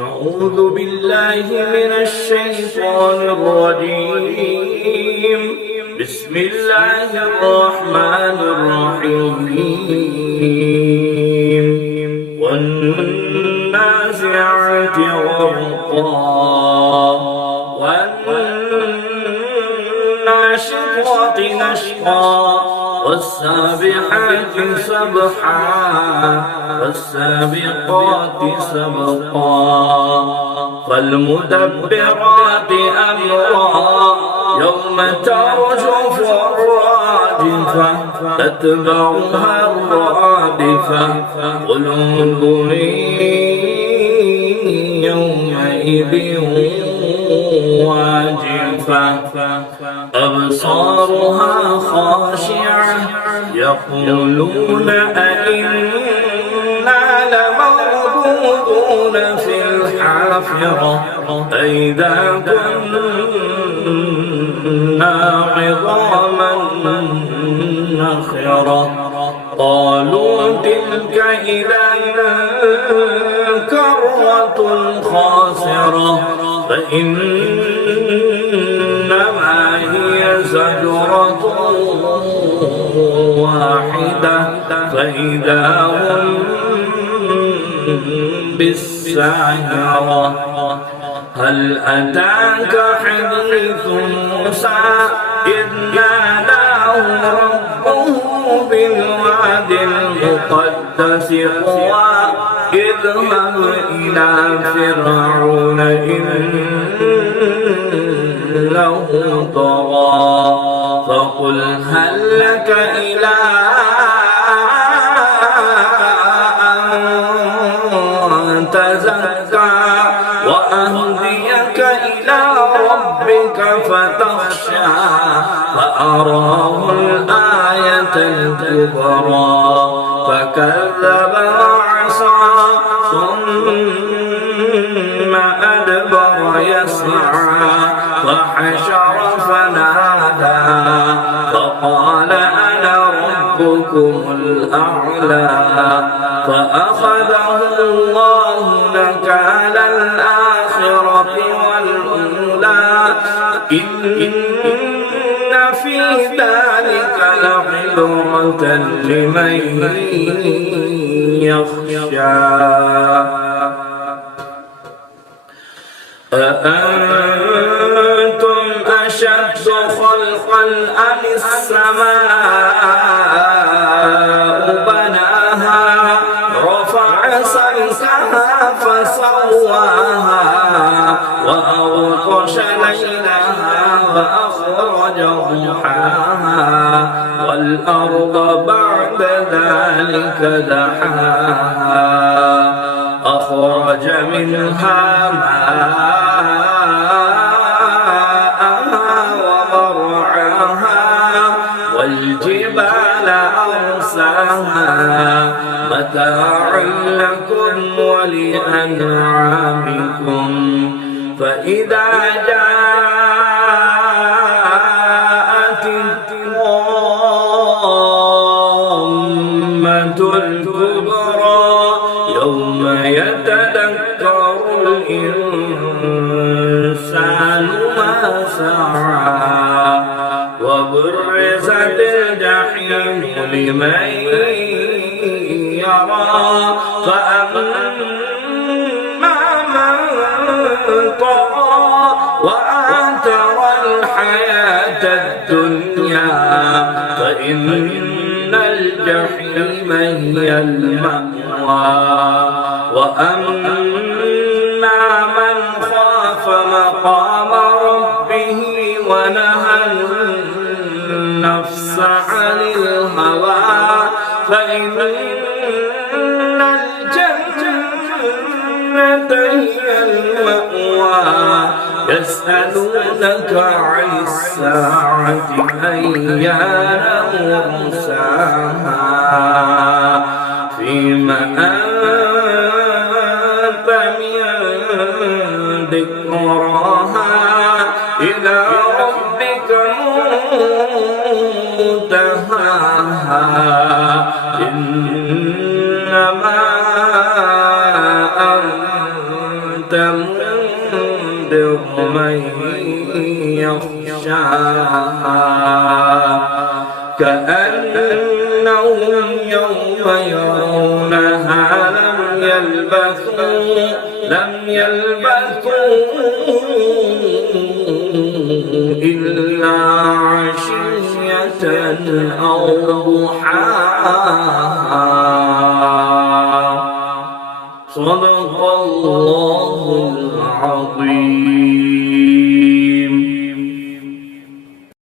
أعوذ بالله من الشيطان الرجيم. بسم الله الرحمن الرحيم. والنازعات غرقا والناشطات نشطا والسابحات سبحا والسابقات سبقا فالمدبرات أمرا يوم ترجف الراجفة تتبعها الرادفة قلوب يومئذ واجفة أبصارها خاشعة يقولون أئنا لمردودون في الحافرة أئذا كنا عظاما نخرة قالوا تلك إذا كرة خاسرة فإنما هي زجرة واحدة فإذا هم بالساهرة هل أتاك حديث موسى إذ ناداه ربه بالواد المقدس طوى اذهب إلى فرعون إنه طغى فقل هل لك إلى أن تزكى وأهديك إلى ربك فتخشى فأراه الآية الكبرى فكذب وعصى ثم أدبر يسعى فحشر فنادى فقال أنا ربكم الأعلى فأخذه الله نكال الآخرة والأولى إن في ذلك لعبرة لمن يخشى أأنتم أشد خلقا أم السماء بناها رفع سمكها فسواها وأغطش ليلها وأخرج ضحاها والأرض بعد ذلك دحاها أخرج منها ماءها ومرعاها والجبال أرساها متاعا لكم ولأنعامكم فإذا جاءت الطامة الكبرى يوم يتذكر الإنسان ما سعى وبرزت الجحيم لمن يرى فأما من طغى وآثر الحياة الدنيا فإن الجحيم هي المأوى وأما من خاف مقام ربه ونهى النفس عن الهوى فإن الجنة هي المأوى يسألونك عن الساعة أيان مرساها فيما أنت من ذكراها إلى ربك منتهاها إنما أنت تنذر من يخشاها كأنهم يوم يرونها لم يلبثوا إلا عشية أو ضحاها. صدق الله.